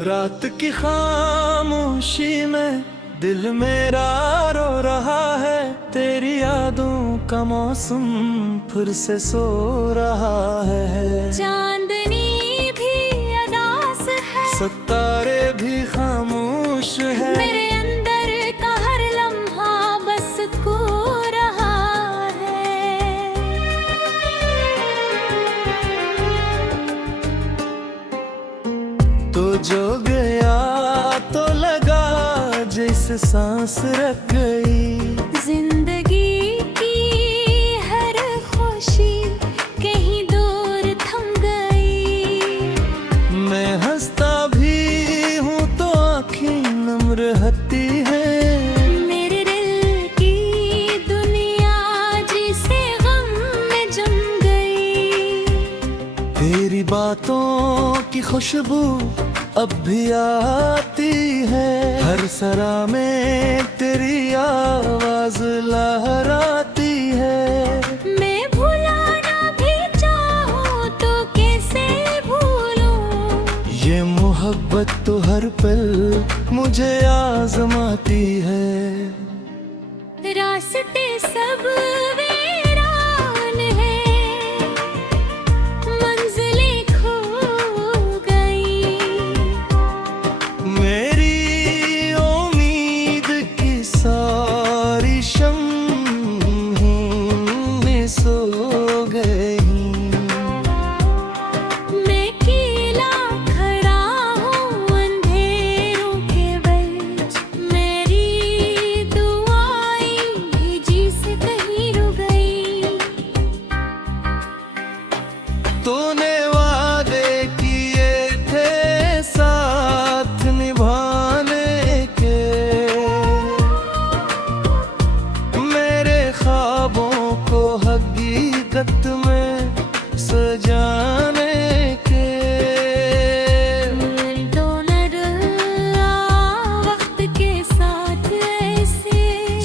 रात की खामोशी में दिल मेरा रो रहा है, तेरी यादों का मौसम फिर से सो रहा है। चांदनी भी अदास है, सितारे भी खामोश है, मेरे अंदर का हर लम्हा बस खो रहा है। तो जो गया तो लगा जैसे सांस रख गई। जिंदगी की हर खुशी कहीं दूर थम गई। मैं हंसता भी हूँ तो आँखें नम रहती है। मेरे दिल की दुनिया जिसे गम में जम गई। तेरी बातों की खुशबू अब भी आती है, हर सरा में तेरी आवाज लहराती है। मैं भुलाना भी चाहूँ तो कैसे भूलूं, ये मोहब्बत तो हर पल मुझे आजमाती है। रास्ते सब वीरान हैं, मंजिलें खो गई। मेरी उम्मीद की सारी शम्में सो गई। मैं अकेला खड़ा हूँ अंधेरों के बीच। मेरी दुआएं भेजी से कहीं रुक गई। तूने वादे किए थे साथ निभाने के, मेरे ख्वाबों को हकीकत में सजाने के। तो न डरा वक्त के साथ ऐसे,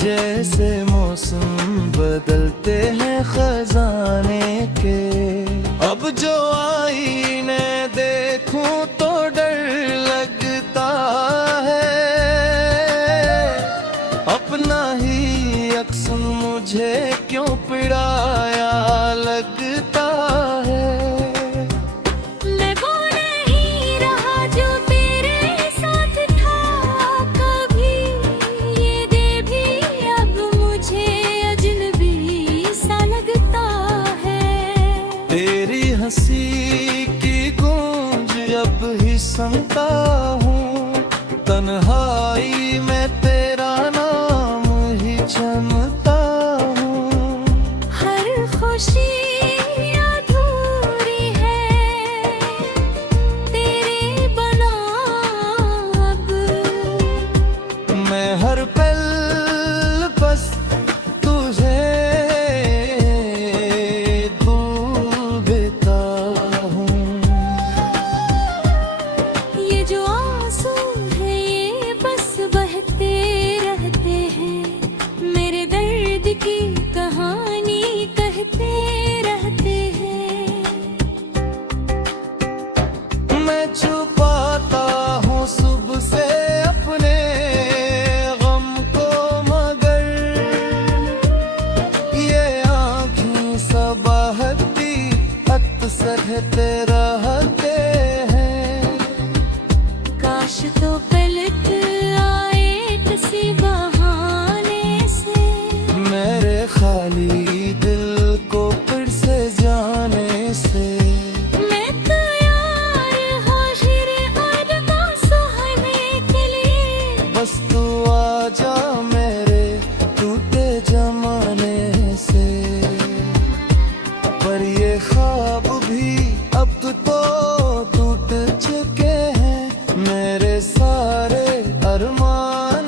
जैसे मौसम बदलते हैं खजाने के। अब जो आईने देखूं तो डर लगता है, अपना ही अक्स मुझे क्यों पिड़ाया लगता है। मैं वो नहीं रहा जो तेरे साथ था कभी। ये दे भी अब मुझे अजनबी सा लगता है। तेरी हंसी की गूंज अब ही सुनता हूँ, तन्हाई में तेरा नाम ही चमता हूँ। हर खुशी अधूरी है तेरे बना अब। मैं हर पल बस तुझे ढूंढता हूँ। ये जो आंसू है ये बस बहते रहते हैं, मेरे दर्द की कहानी कहते रहते हैं। मैं छुपाता हूँ सुबह से अपने गम को, मगर ये आँखें सबहती अक्सर रहते हैं। काश तो पलट आए किसी बहाने से, मेरे खाली दिल को फिर से जाने से। मैं तैयार हाजिर अरबा सहने के लिए। बस तू आजा मेरे टूटे जमाने से। पर ये ख्वाब भी अब तो टूट चुके हैं, मेरे सारे अरमान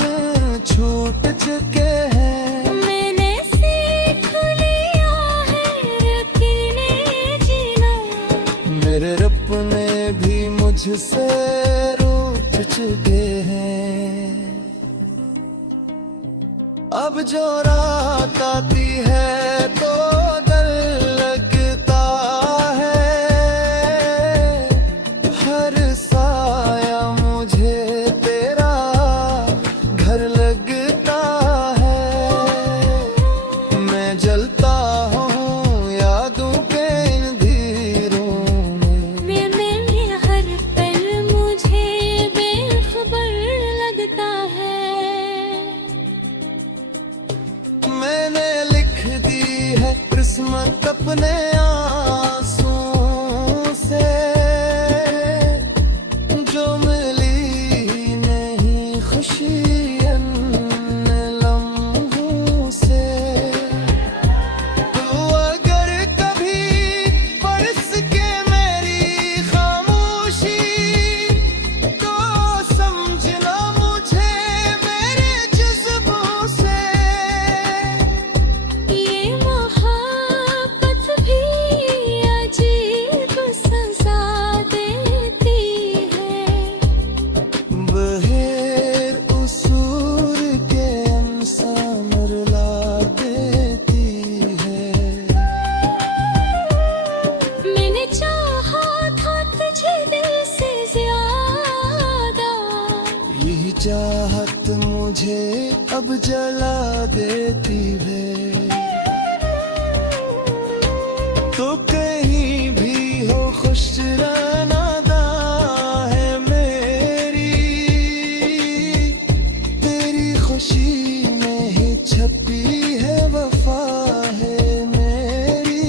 छूट चुके हैं। मैंने सीख लिया है यकीने जीना, मेरे रब ने भी मुझसे रूठ चुके हैं। अब जो रात आती है तो डर लगता है, हर साया मुझे मैंने लिख दी है किस्मत अपने आंसुओं से, जो मिली नहीं खुशी इन लम्हों से। तो अगर कभी बरस के मेरी खामोशी, तो समझना मुझे मेरे जज्बों से। ये मोहब्बत भी अजीब सजा देती है, बहेर उसूर के इंसान रुला देती है। मैंने चाहा था तुझे दिल से ज्यादा, यही चाहत मुझे अब जला देती है। तो कहीं भी हो खुश रहना दा है मेरी, तेरी खुशी में ही छपी है वफा है मेरी।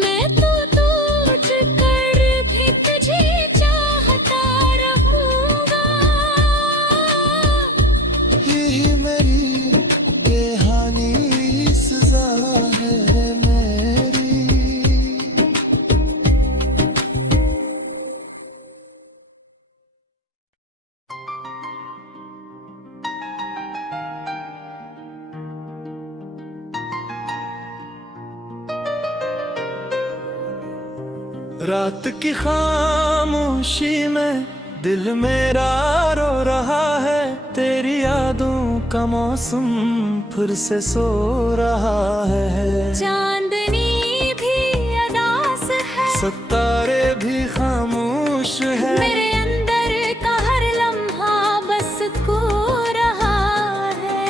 मैं तो टूट कर भी तुझे चाहता रहूंगा। यही मेरी कहानी सजा है मेरी। रात की खामोशी में दिल मेरा रो रहा है, तेरी यादों का मौसम फिर से सो रहा है। चांदनी भी अदास है, सितारे भी खामोश है, मेरे अंदर का हर लम्हा बस खो रहा है।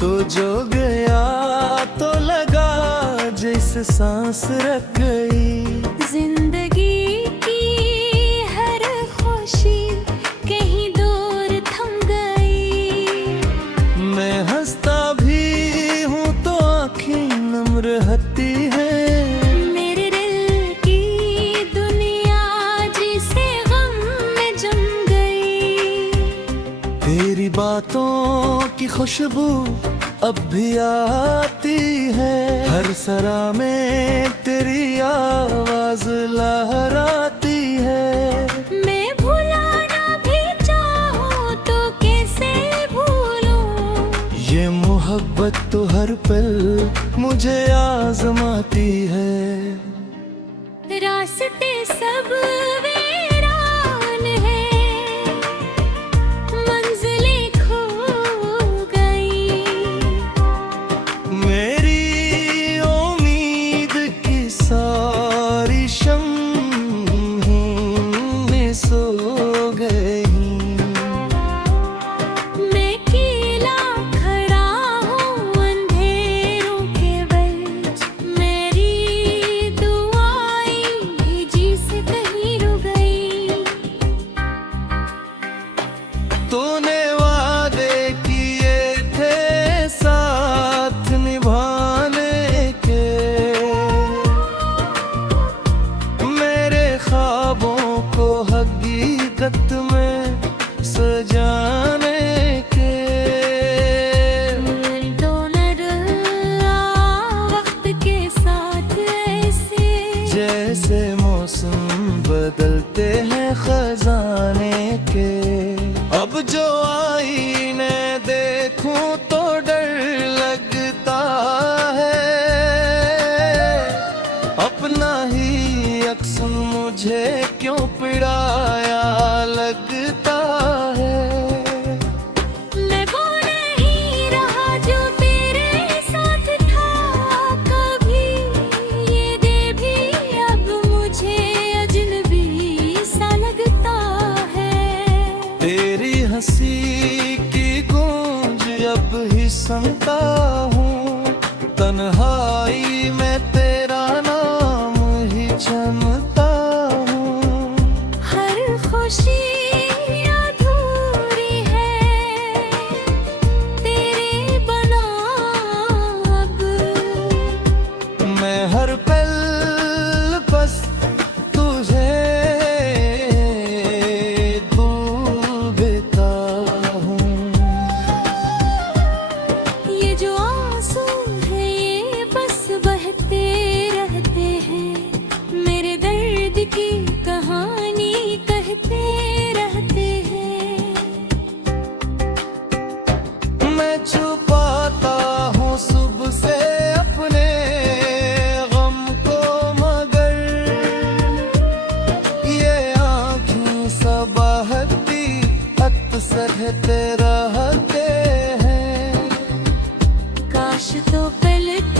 तो जो गया तो लगा जैसे सांस रख गई। जिंदगी की हर खुशी कहीं दूर थम गई। मैं हंसता भी हूँ तो आँखें नम रहती है। मेरे दिल की दुनिया जिसे गम में जम गई। तेरी बातों की खुशबू अब भी आती है, हर सरा में तेरी आवाज लहराती है। मैं भुलाना भी चाहूँ तो कैसे भूलूं, ये मोहब्बत तो हर पल मुझे आजमाती है। रास्ते सब वीरान हैं, मंजिलें खो गई। मेरी उम्मीद की सारी शम्में सो गई। मैं अकेला खड़ा हूँ अंधेरों के बीच, मेरी दुआएं भेजी से कहीं रुक गई। तूने वादे किए थे साथ निभाने के, मेरे ख्वाबों को हकीकत में सजाने के। तो न डरा वक्त के साथ ऐसे, जैसे मौसम बदलते हैं खजाने के। अब जो आईने देखूं तो डर लगता है, अपना ही अक्स मुझे क्यों पिड़ाया लगता है। मैं वो नहीं रहा जो तेरे साथ था कभी, ये दे भी अब मुझे अजनबी सा लगता है। तेरी हंसी की गूंज अब ही सुनता हूँ, तन्हाई में तेरा नाम ही चमता हूँ। हर कहानी कहते रहते हैं। मैं छुपाता हूँ सुबह से अपने गम को, मगर ये आँखें सबहती अक्सर रहते हैं। काश तो पलट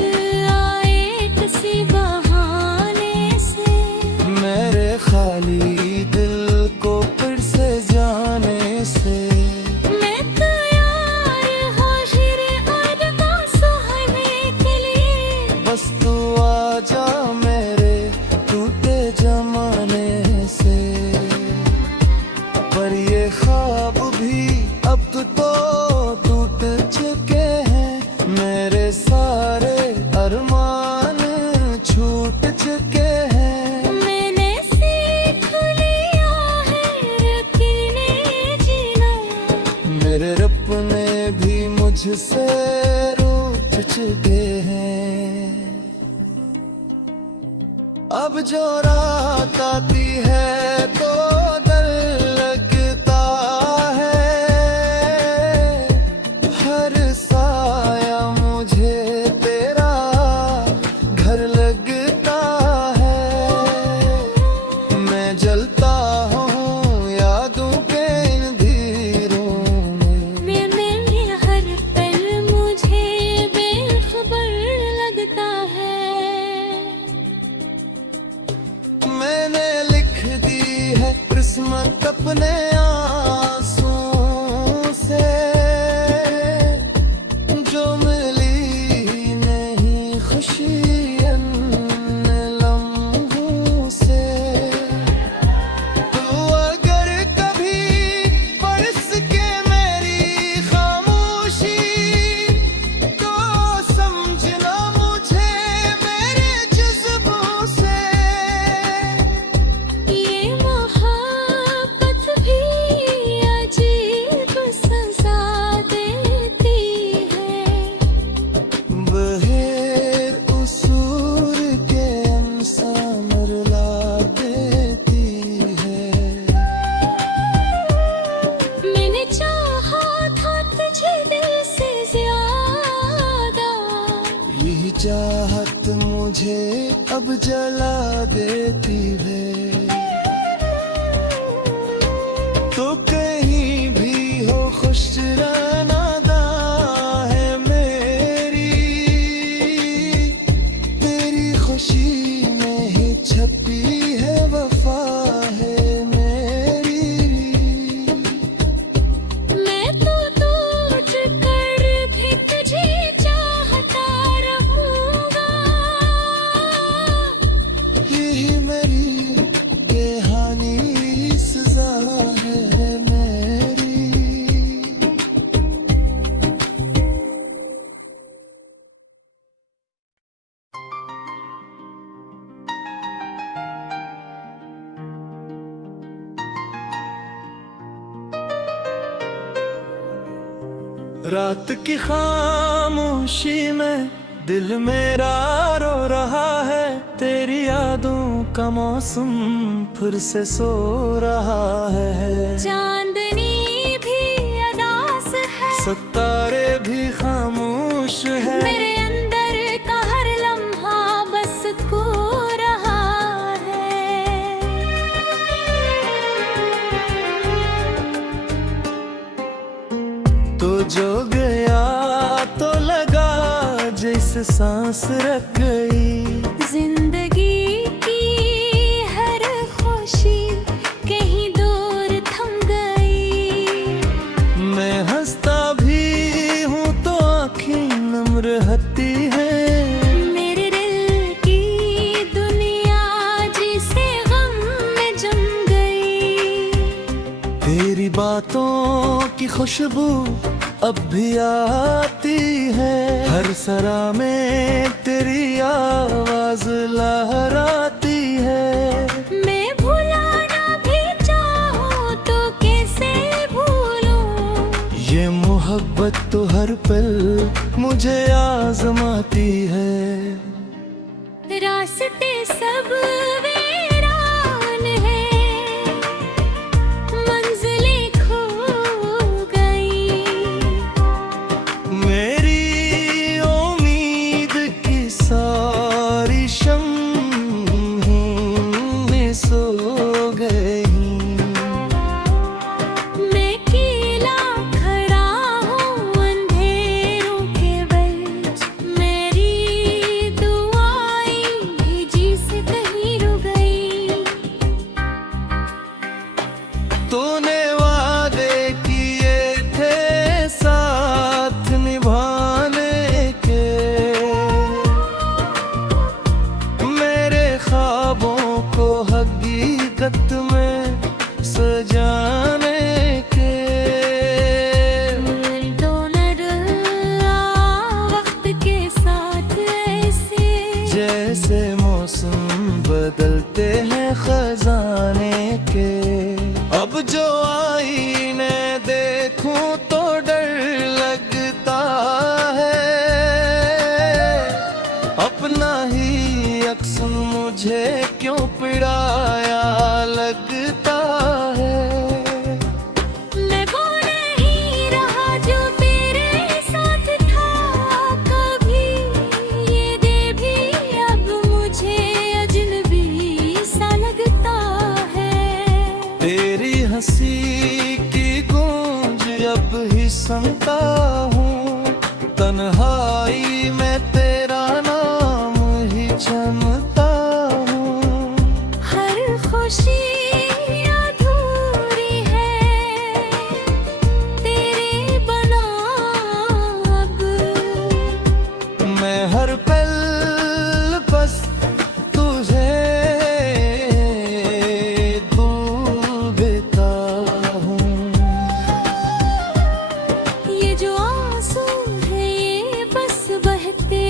आए किसी बहाने से, मेरे खाली दिल को फिर से जाने से। मैं तैयार हाजिर अरबा सहने के लिए, बस तू आजा मेरे टूटे जमाने से। पर ये ख्वाब भी अब तो टूट चुके हैं, मेरे सारे अरमान छूट चुके हैं। मैंने सीख लिया है यकीने जीना, मेरे रब ने भी मुझसे रूठ चुके हैं। अब जो रात आती है तो डर लगता है, हर साया मुझे तेरा घर लगता है। मैं जलता हूँ यादों के इन धीरों में, मैं हर पल मुझे बेखबर लगता है। मैंने लिख दी है किस्मत अपने आंसुओं से, जो मिली नहीं खुशी इन लम्हों से। तू अगर कभी बरस के मेरी खामोशी, तो समझना मुझे मेरे जज्बों से। ये मोहब्बत भी अजीब सजा देती है, बगैर उसूर के इंसान रुला देती है। मैंने चाहा था तुझे दिल से ज्यादा, यही चाहत मुझे अब जला देती है। तो कहीं भी हो खुश रहना दा है मेरी, तेरी खुशी में ही छपी है वफा है मेरी। मैं तो टूट कर भी तुझे चाहता रहूंगा। यही मेरी कहानी सजा है मेरी। रात की खामोशी में दिल मेरा रो रहा है, तेरी यादों का मौसम फिर से सो रहा है। चांदनी भी अदास है, सितारे भी खामोश है, मेरे अंदर का हर लम्हा बस खो रहा है। तो जो गया तो लगा जैसे सांस रख गई। जिंदगी की हर खुशी कहीं दूर थम गई। मैं हंसता भी हूँ तो आँखें नम रहती है। मेरे दिल की दुनिया जिसे गम में जम गई। तेरी बातों की खुशबू अब भी आती है, हर सरा में तेरी आवाज लहराती है। मैं भुलाना भी चाहूँ तो कैसे भूलूं, ये मोहब्बत तो हर पल मुझे आजमाती है। रास्ते सब वीरान है, हकीकत में सजाने के। तो न डरा वक्त के साथ ऐसे, जैसे मौसम बदलते हैं खजाने के। अब जो आईने देखूं तो डर लगता है, अपना ही अक्स मुझे क्यों पिड़ाया लगता है। मैं वो नहीं रहा जो तेरे साथ था कभी, ये दे भी अब मुझे अजनबी सा लगता है। तेरी हंसी की गूंज अब ही सुनता हूँ, तन्हाई में तेरा नाम ही चमता हूँ। हर खुशी अधूरी है तेरे बना अब, मैं हर पल बस तुझे ढूंढता हूँ। ये जो आंसू है ये बस बहते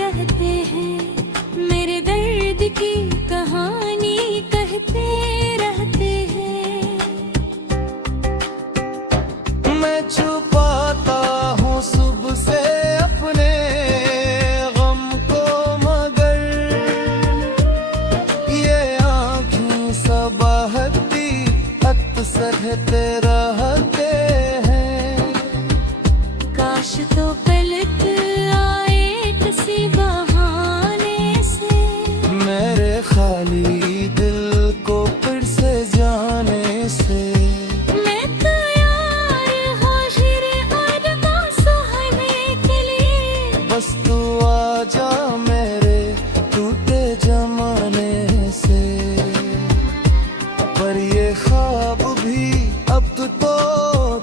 रहते हैं, मेरे दर्द की कहानी कहते रहते हैं। मैं छुपाता हूँ सुबह से अपने गम को, मगर ये आँखें सबहती अक्सर रहते हैं। काश तो पलट आए किसी बहाने से, मेरे खाली दिल को फिर से जाने से। मैं तैयार हाजिर अरबा सहने के लिए, बस तू आजा मेरे टूटे जमाने से। पर ये ख्वाब भी अब तो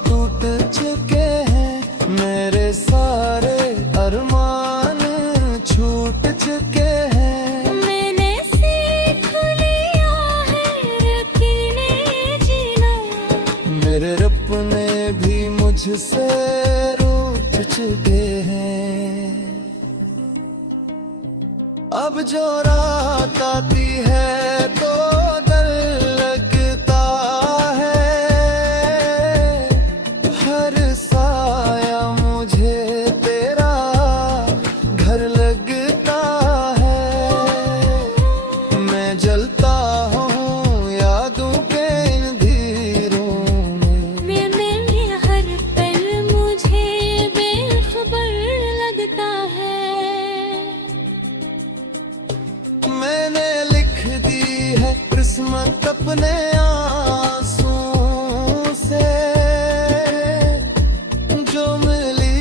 टूट चुके हैं, मेरे सारे अरमान छूट चुके हैं। मैंने सीख लिया है यकीने जीना, मेरे रब ने भी मुझसे रूठ चुके हैं। अब जो रात आती है तो डर लगता है, हर साया मुझे तेरा घर लगता है। मैं जलता हूँ यादों के इन धीरों में, मैंने हर पल मुझे बेखबर लगता है। मैंने लिख दी है किस्मत अपने आंसुओं से, जो मिली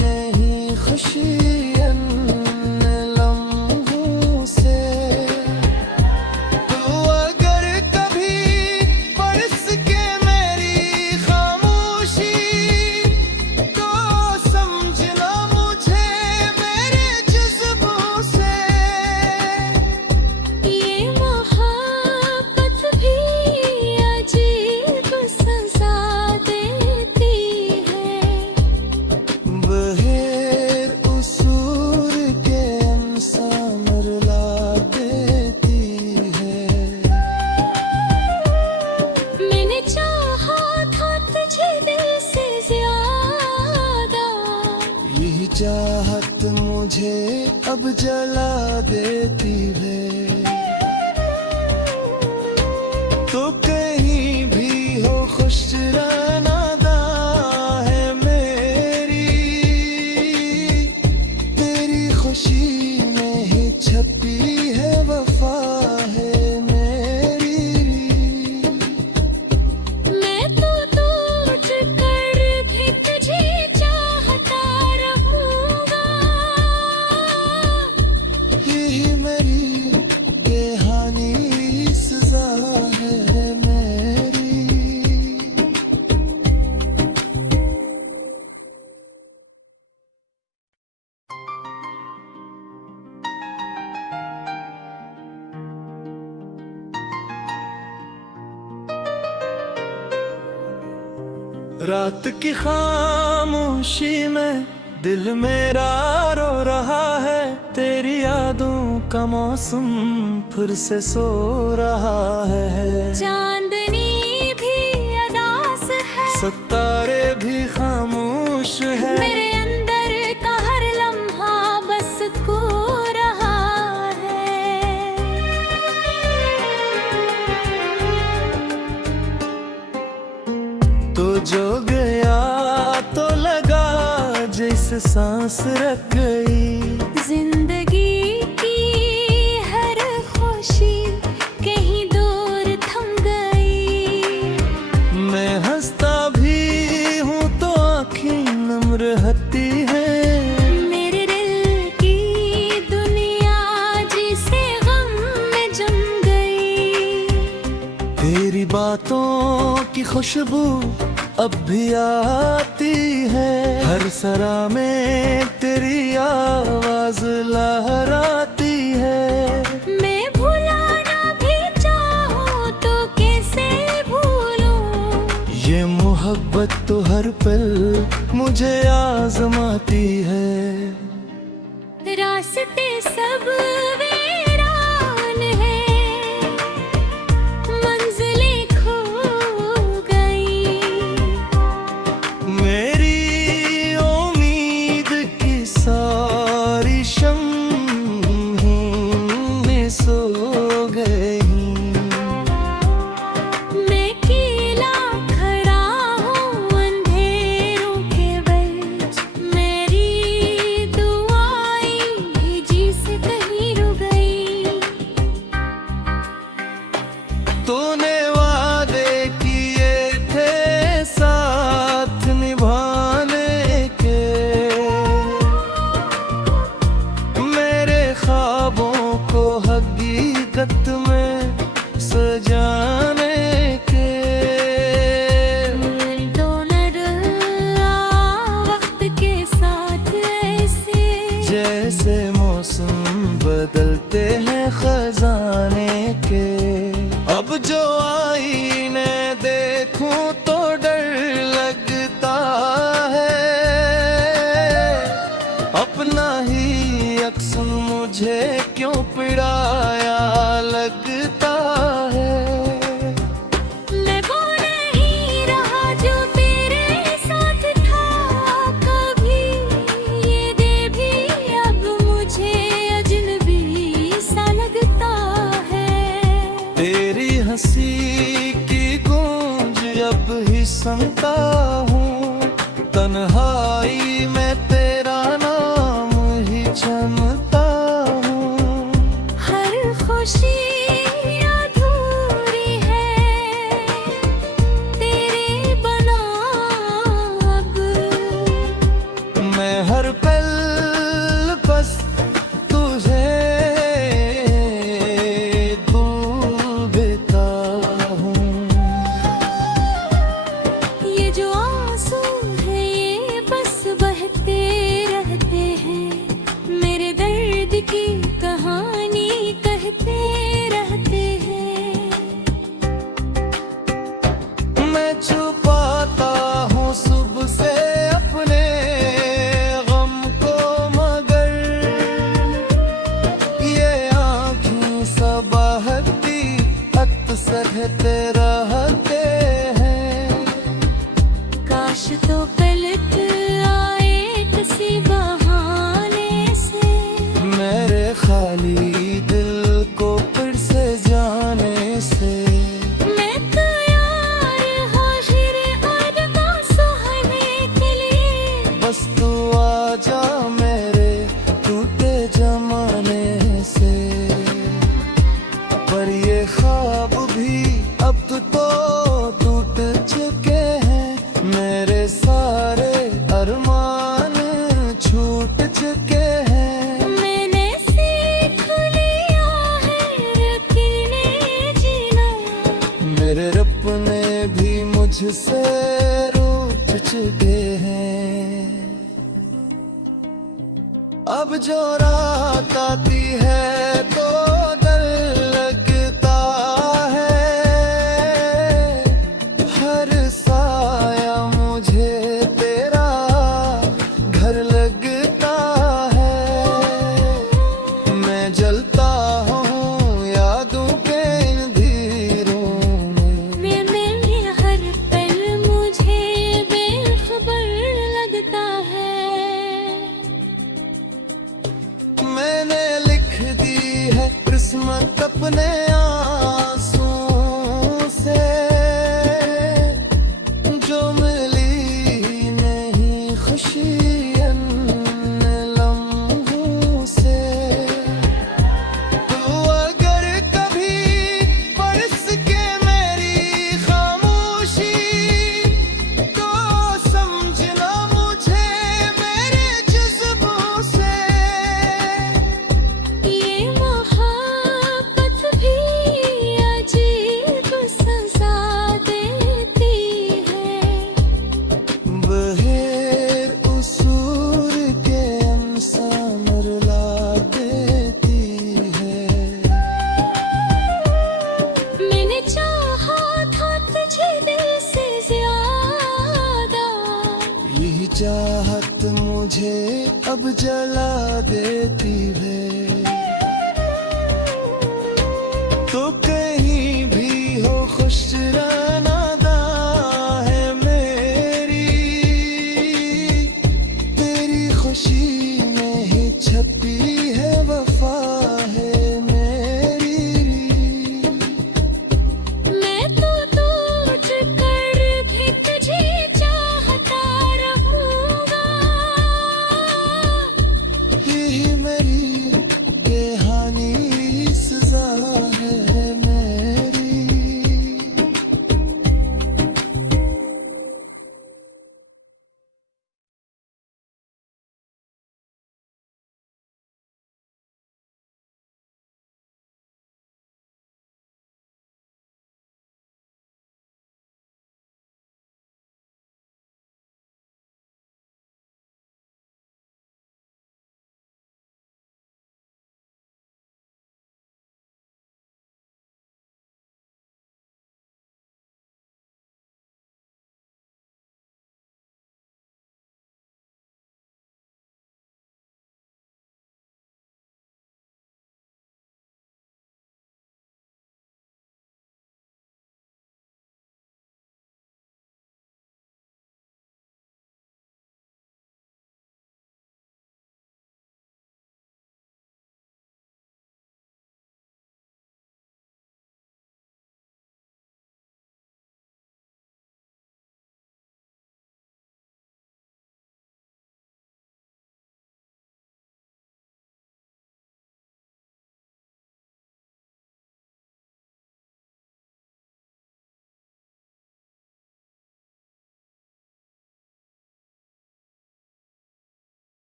नहीं खुशी इन लम्हों से। तू अगर कभी बरस के मेरी खामोशी, तो समझना मुझे मेरे जज्बों से। ये मोहब्बत भी अजीब सजा देती है, बगैर उसूर के इंसान रुला देती है। मैंने चाहा था तुझे दिल से ज्यादा, यही चाहत मुझे अब जला देती है। तो कहीं भी हो खुश रहना दा है मेरी, तेरी खुशी में ही छपी है वफा है मेरी। मैं तो टूट कर भी तुझे चाहता रहूंगा, यही मेरी बेहानी सजा है। मैं रात की खामोशी में दिल मेरा रो रहा है, तेरी यादों का मौसम फिर से सो रहा है। चांदनी भी अदास है, सितारे भी खामोश है, मेरे अंदर का हर लम्हा बस खो रहा है। तो जो गया तो लगा जैसे सांस रख गई। जिंदगी की हर खुशी कहीं दूर थम गई। मैं हंसता भी हूँ तो आँखें नम रहती है। मेरे दिल की दुनिया जिसे गम में जम गई। तेरी बातों की खुशबू अब भी आती है, हर सरा में तेरी आवाज लहराती है। मैं भुलाना भी चाहूँ तो कैसे भूलूं, ये मोहब्बत तो हर पल मुझे आजमाती है। रास्ते सब वीरान हैं, मंजिलें खो गई। मेरी उम्मीद की सारी शम्में सो गई। मैं अकेला खड़ा हूँ अंधेरों के बीच। मेरी दुआएं भेजी से कहीं रुक गई। तूने वादे किए थे साथ निभाने के, मेरे ख्वाबों को हकीकत में सजाने के। तो न डरा वक्त के साथ ऐसे, जैसे मौसम बदलते हैं खजाने के। अब जो आईने देखूं तो डर लगता है, अपना ही अक्स मुझे क्यों पिड़ाया लगता है। मैं वो नहीं रहा जो तेरे साथ था कभी। ये दे भी अब मुझे अजनबी सा लगता है। तेरी हंसी की गूंज अब ही सुनता हूँ, तन्हाई में तेरा नाम ही चमता हूँ। हर खुशी अधूरी है तेरे बना अब। मैं हर पल बस तुझे ढूंढता हूँ। ये जो आंसू है ये बस बहते रहते हैं, मेरे दर्द की कहानी कहते रहते हैं। मैं छुपाता हूँ सुबह से अपने गम को, मगर ये आँखें सबहती अक्सर रहते हैं। काश तो पलट आए किसी बहाने से, मेरे खाली दिल को फिर से जाने से। मैं तैयार हाजिर अरबा सहने के लिए। बस तू आजा मेरे टूटे जमाने से। पर ये ख्वाब भी अब तो टूट चुके हैं, मेरे सारे अरमान छूट चुके हैं। मैंने सीख लिया है यकीने जीना, मेरे रब ने भी मुझसे रूठ चुके हैं। अब जो रात आती है तो डर लगता है, हर साया मुझे मुझे अब जला देती है।